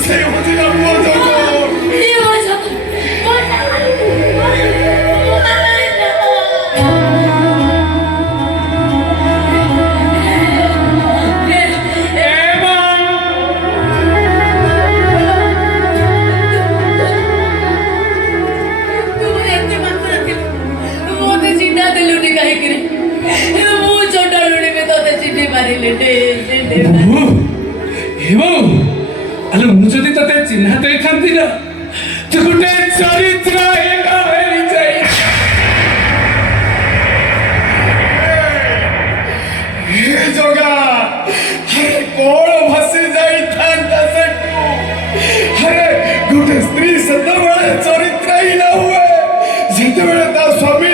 ରୋଷେଇ ହଉଛି ନା ପୁଅ ଜଗ अरे मुझे तो ते चिन्ह तो खाती ना तू गुटे चरित्र एका होई जाई हे जोगा अरे कोण भासी जाई थांता सकू अरे गुटे स्त्री सदाबळे चरित्रहीन हुए जेतेबळे ता स्वामी